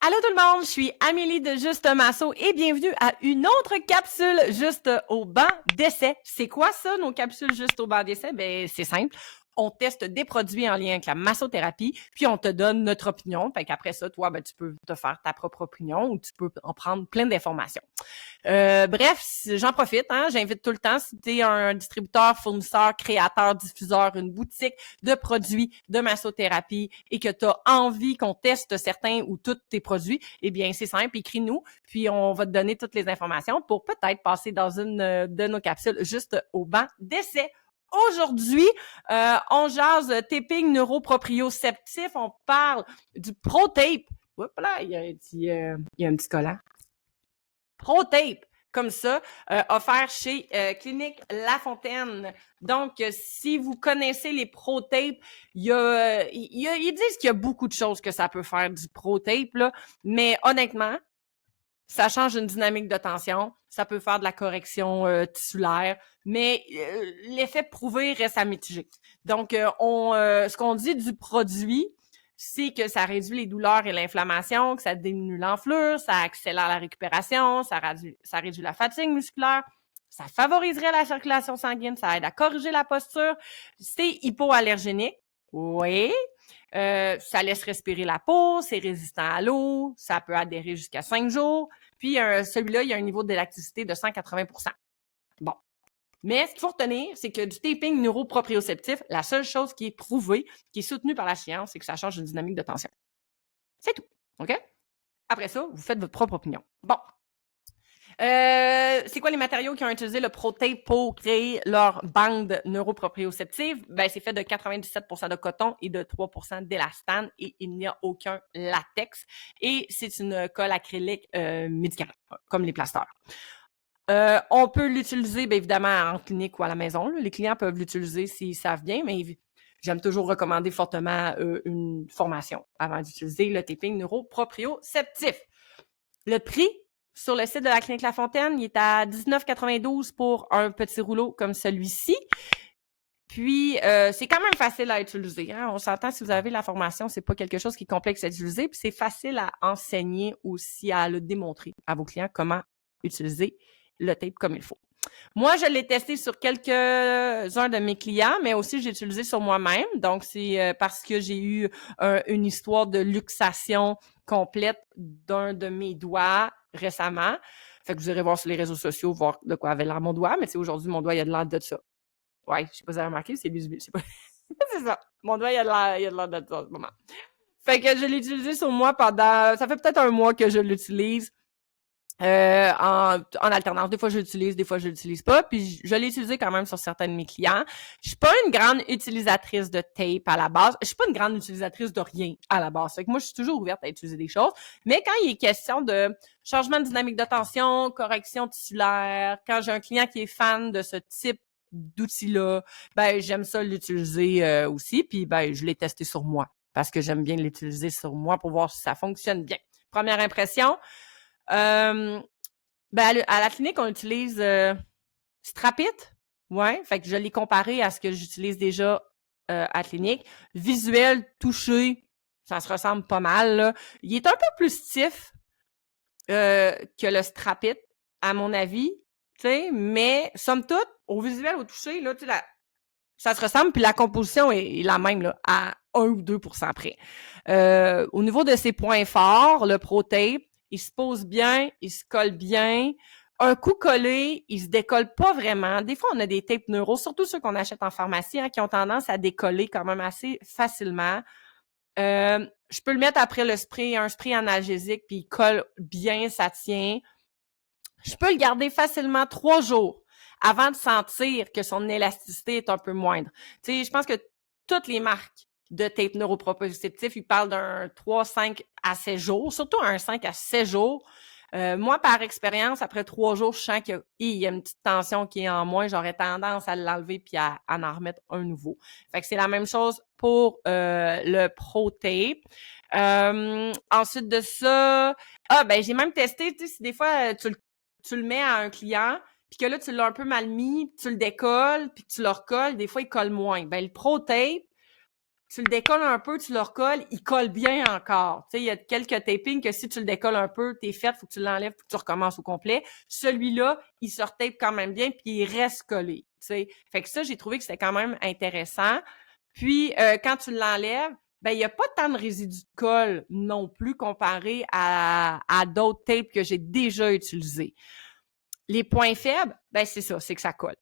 Allô tout le monde, je suis Amélie de Juste Masso et bienvenue à une autre capsule juste au banc d'essai. C'est quoi ça, nos capsules juste au banc d'essai? Ben, c'est simple. On teste des produits en lien avec la massothérapie, puis on te donne notre opinion. Fait qu'après ça, toi, ben, tu peux te faire ta propre opinion ou tu peux en prendre plein d'informations. Bref, j'en profite, hein, j'invite tout le temps, si tu es un distributeur, fournisseur, créateur, diffuseur, une boutique de produits de massothérapie et que tu as envie qu'on teste certains ou tous tes produits, eh bien, c'est simple, écris-nous, puis on va te donner toutes les informations pour peut-être passer dans une de nos capsules juste au banc d'essai. Aujourd'hui, on jase taping neuroproprioceptif, on parle du ProTape. Oups là, il y a un petit collant. ProTape, comme ça, offert chez Clinique La Fontaine. Donc, si vous connaissez les ProTape, ils disent qu'il y a beaucoup de choses que ça peut faire du ProTape, là, mais honnêtement, ça change une dynamique de tension, ça peut faire de la correction tissulaire, mais l'effet prouvé reste à mitiger. Donc, ce qu'on dit du produit, c'est que ça réduit les douleurs et l'inflammation, que ça diminue l'enflure, ça accélère la récupération, ça réduit la fatigue musculaire, ça favoriserait la circulation sanguine, ça aide à corriger la posture, c'est hypoallergénique, oui, ça laisse respirer la peau, c'est résistant à l'eau, ça peut adhérer jusqu'à 5 jours. Puis celui-là, il y a un niveau d'élasticité de 180 Bon. Mais ce qu'il faut retenir, c'est que du taping neuroproprioceptif, la seule chose qui est prouvée, qui est soutenue par la science, c'est que ça change une dynamique de tension. C'est tout. OK? Après ça, vous faites votre propre opinion. Bon. C'est quoi les matériaux qui ont utilisé le ProTape pour créer leur bande neuroproprioceptive? Ben, c'est fait de 97% de coton et de 3% d'élastane et il n'y a aucun latex. Et c'est une colle acrylique médicale, comme les plasteurs. On peut l'utiliser, bien évidemment, en clinique ou à la maison. Là. Les clients peuvent l'utiliser s'ils savent bien, mais j'aime toujours recommander fortement une formation avant d'utiliser le taping neuroproprioceptif. Le prix sur le site de la Clinique La Fontaine, il est à 19,92 pour un petit rouleau comme celui-ci. Puis, c'est quand même facile à utiliser. Hein? On s'entend, si vous avez la formation, c'est pas quelque chose qui est complexe à utiliser. Puis, c'est facile à enseigner aussi, à le démontrer à vos clients comment utiliser le tape comme il faut. Moi, je l'ai testé sur quelques-uns de mes clients, mais aussi j'ai utilisé sur moi-même. Donc, c'est parce que j'ai eu une histoire de luxation complète d'un de mes doigts récemment. Fait que vous irez voir sur les réseaux sociaux, voir de quoi avait l'air mon doigt. Mais tu sais, aujourd'hui, mon doigt, il a de l'air de ça. Ouais, je sais pas si vous avez remarqué, c'est visible. Pas... c'est ça. Mon doigt, il a de l'air de ça en ce moment. Fait que je l'ai utilisé sur moi pendant... Ça fait peut-être un mois que je l'utilise. En alternance. Des fois, je l'utilise, des fois, je l'utilise pas. Puis, je l'ai utilisé quand même sur certains de mes clients. Je suis pas une grande utilisatrice de tape à la base. Je suis pas une grande utilisatrice de rien à la base. Fait que moi, je suis toujours ouverte à utiliser des choses. Mais quand il est question de changement de dynamique de tension, correction tissulaire, quand j'ai un client qui est fan de ce type d'outil-là, ben, j'aime ça l'utiliser aussi. Puis, ben, je l'ai testé sur moi parce que j'aime bien l'utiliser sur moi pour voir si ça fonctionne bien. Première impression, ben, à la clinique, on utilise Strapit. Ouais, fait que je l'ai comparé à ce que j'utilise déjà à la clinique. Visuel, touché, ça se ressemble pas mal. Là. Il est un peu plus stiff que le Strapit, à mon avis. Mais somme toute, au visuel, au toucher, là, ça se ressemble, puis la composition est la même là, à 1 ou 2 près. Au niveau de ses points forts, le ProTape, il se pose bien, il se colle bien. Un coup collé, il se décolle pas vraiment. Des fois, on a des tapes neuro, surtout ceux qu'on achète en pharmacie, hein, qui ont tendance à décoller quand même assez facilement. Je peux le mettre après le spray, un spray analgésique, puis il colle bien, ça tient. Je peux le garder facilement 3 jours avant de sentir que son élasticité est un peu moindre. Tu sais, je pense que toutes les marques de tape neuroproprioceptif, ils parlent d'un 3, 5 à 7 jours, surtout un 5 à 7 jours. Moi, par expérience, après 3 jours, je sens qu'il y a une petite tension qui est en moins. J'aurais tendance à l'enlever puis à en remettre un nouveau. Fait que c'est la même chose pour le Pro Tape. Ensuite de ça, ben j'ai même testé, tu sais, si des fois tu le mets à un client, puis que là, tu l'as un peu mal mis, tu le décolles, puis que tu le recolles, des fois, il colle moins. Ben, le Pro Tape, tu le décolles un peu, tu le recolles, il colle bien encore. Tu sais, il y a quelques tapings que si tu le décolles un peu, t'es fait, faut que tu l'enlèves, faut que tu recommences au complet. Celui-là, il se retape quand même bien, puis il reste collé. Tu sais, fait que ça, j'ai trouvé que c'était quand même intéressant. Puis, quand tu l'enlèves, ben, il n'y a pas tant de résidus de colle non plus comparé à d'autres tapes que j'ai déjà utilisées. Les points faibles, ben, c'est ça, c'est que ça colle.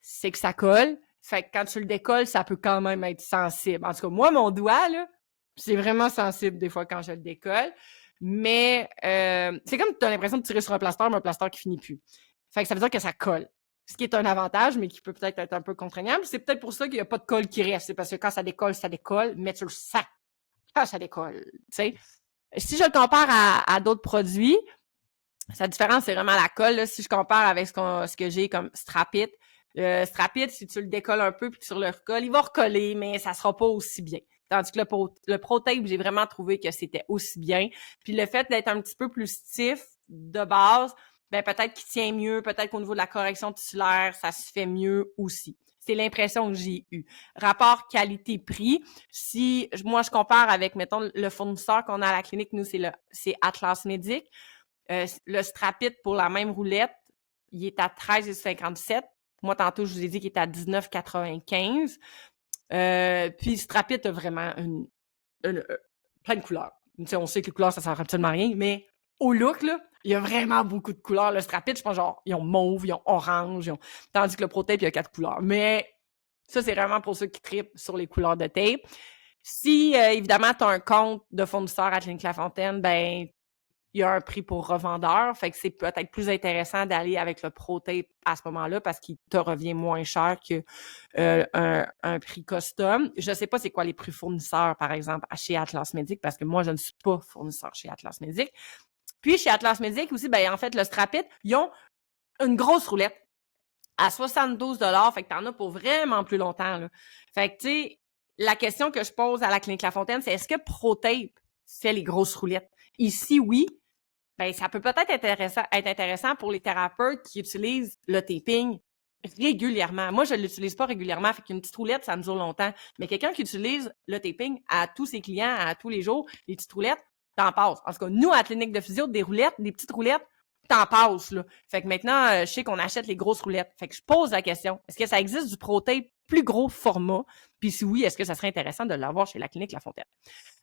C'est que ça colle. Fait que quand tu le décolles, ça peut quand même être sensible. En tout cas, moi, mon doigt, là, c'est vraiment sensible des fois quand je le décolle. Mais c'est comme tu as l'impression de tirer sur un plaster, mais un plaster qui finit plus. Fait que ça veut dire que ça colle. Ce qui est un avantage, mais qui peut peut-être être un peu contraignant. C'est peut-être pour ça qu'il n'y a pas de colle qui reste. C'est parce que quand ça décolle, mais tu le sens quand ça décolle. T'sais. Si je le compare à d'autres produits, sa différence, c'est vraiment la colle. Là. Si je compare avec ce que j'ai comme Strap-It, Strap-It, si tu le décolles un peu puis sur le recolle, il va recoller, mais ça sera pas aussi bien. Tandis que le Pro-Tape, j'ai vraiment trouvé que c'était aussi bien. Puis le fait d'être un petit peu plus stiff de base, ben peut-être qu'il tient mieux, peut-être qu'au niveau de la correction tissulaire, ça se fait mieux aussi. C'est l'impression que j'ai eue. Rapport qualité-prix, si moi je compare avec, mettons, le fournisseur qu'on a à la clinique, nous, c'est Atlas Medic. Le Strap-It pour la même roulette, il est à 13,57. Moi, tantôt, je vous ai dit qu'il était à 19,95. Puis Strap-It a vraiment plein de couleurs. On sait que les couleurs, ça sert absolument à rien, mais au look, là, il y a vraiment beaucoup de couleurs. Le Strap-It, je pense, genre, ils ont mauve, ils ont orange, tandis que le Pro-Tape, il y a 4 couleurs. Mais ça, c'est vraiment pour ceux qui trippent sur les couleurs de tape. Si, évidemment, tu as un compte de fournisseur à Clinique La ben il y a un prix pour revendeur, fait que c'est peut-être plus intéressant d'aller avec le Pro-Tape à ce moment-là parce qu'il te revient moins cher que un prix custom. Je ne sais pas c'est quoi les prix fournisseurs, par exemple, chez Atlas Medic, parce que moi, je ne suis pas fournisseur chez Atlas Medic. Puis, chez Atlas Medic aussi, ben en fait, le Strap-It, ils ont une grosse roulette à 72 $, fait que t'en as pour vraiment plus longtemps, là. Fait que, tu sais, la question que je pose à la Clinique La Fontaine, c'est est-ce que Pro-Tape fait les grosses roulettes? Ici, oui. Ben, ça peut peut-être être intéressant pour les thérapeutes qui utilisent le taping régulièrement. Moi, je ne l'utilise pas régulièrement, fait qu'une petite roulette, ça me dure longtemps. Mais quelqu'un qui utilise le taping à tous ses clients, à tous les jours, les petites roulettes, t'en passes. En tout cas, nous, à la clinique de physio, des roulettes, des petites roulettes, t'en passes, là. Fait que maintenant, je sais qu'on achète les grosses roulettes. Fait que je pose la question, est-ce que ça existe du Pro-Tape plus gros format? Puis si oui, est-ce que ça serait intéressant de l'avoir chez la clinique La Fontaine?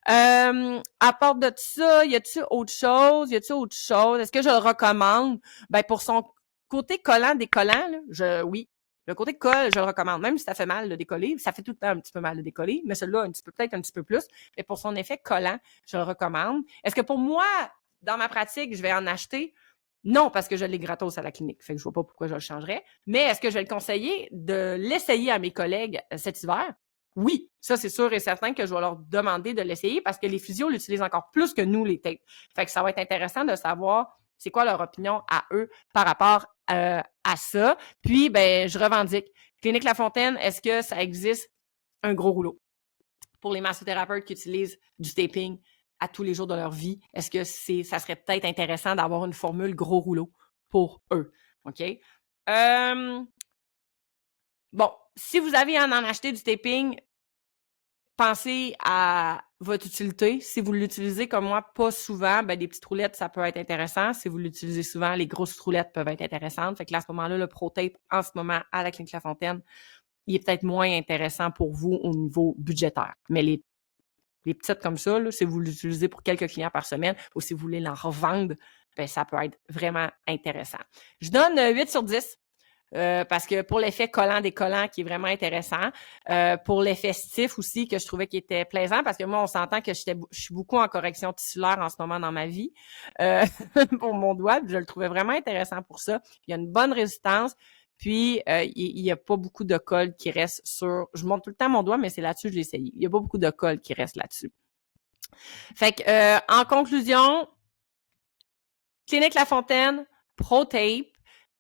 À part de ça, y a-tu autre chose? Est-ce que je le recommande? Ben, pour son côté décollant, là, oui. Le côté colle, je le recommande. Même si ça fait mal de décoller, ça fait tout le temps un petit peu mal de décoller, mais celui-là, peut-être un petit peu plus. Mais pour son effet collant, je le recommande. Est-ce que pour moi, dans ma pratique, je vais en acheter? Non, parce que je l'ai gratos à la clinique. Fait que je vois pas pourquoi je le changerais. Mais est-ce que je vais le conseiller de l'essayer à mes collègues cet hiver? Oui, ça, c'est sûr et certain que je vais leur demander de l'essayer parce que les physios l'utilisent encore plus que nous, les tapes. Fait que ça va être intéressant de savoir c'est quoi leur opinion à eux par rapport à ça. Puis, ben, je revendique. Clinique La Fontaine, est-ce que ça existe un gros rouleau? Pour les massothérapeutes qui utilisent du taping à tous les jours de leur vie, est-ce que ça serait peut-être intéressant d'avoir une formule gros rouleau pour eux? OK? Bon, si vous avez à en acheter du taping, pensez à votre utilité. Si vous l'utilisez comme moi, pas souvent, ben des petites roulettes, ça peut être intéressant. Si vous l'utilisez souvent, les grosses roulettes peuvent être intéressantes. Fait que là, à ce moment-là, le Pro-Tape, en ce moment, à la Clinique La Fontaine, il est peut-être moins intéressant pour vous au niveau budgétaire. Mais les petites comme ça, là, si vous l'utilisez pour quelques clients par semaine ou si vous voulez l'en revendre, ben, ça peut être vraiment intéressant. Je donne 8 sur 10. Parce que pour l'effet collant-décollant qui est vraiment intéressant, pour l'effet stiff aussi que je trouvais qui était plaisant parce que moi, on s'entend que je suis beaucoup en correction tissulaire en ce moment dans ma vie pour mon doigt. Je le trouvais vraiment intéressant pour ça. Il y a une bonne résistance. Puis, il n'y a pas beaucoup de colle qui reste sur... Je monte tout le temps mon doigt, mais c'est là-dessus que je l'ai essayé. Il n'y a pas beaucoup de colle qui reste là-dessus. Fait que, en conclusion, Clinique La Fontaine, Pro-Tape,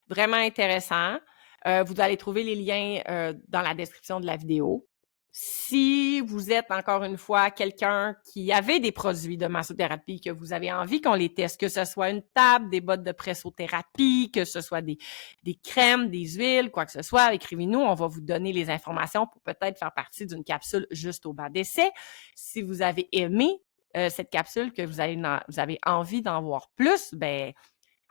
vraiment intéressant. Vous allez trouver les liens dans la description de la vidéo. Si vous êtes, encore une fois, quelqu'un qui avait des produits de massothérapie, que vous avez envie qu'on les teste, que ce soit une table, des bottes de pressothérapie, que ce soit des crèmes, des huiles, quoi que ce soit, écrivez-nous, on va vous donner les informations pour peut-être faire partie d'une capsule juste au banc d'essai. Si vous avez aimé cette capsule, que vous avez envie d'en voir plus, ben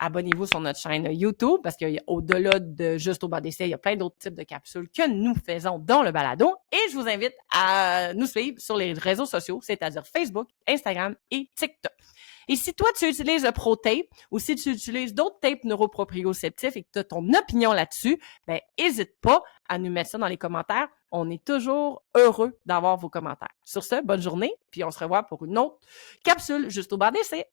abonnez-vous sur notre chaîne YouTube parce qu'au-delà de juste au bas d'essai, il y a plein d'autres types de capsules que nous faisons dans le balado. Et je vous invite à nous suivre sur les réseaux sociaux, c'est-à-dire Facebook, Instagram et TikTok. Et si toi, tu utilises le ProTape ou si tu utilises d'autres tapes neuroproprioceptifs et que tu as ton opinion là-dessus, ben n'hésite pas à nous mettre ça dans les commentaires. On est toujours heureux d'avoir vos commentaires. Sur ce, bonne journée, puis on se revoit pour une autre capsule juste au bas d'essai.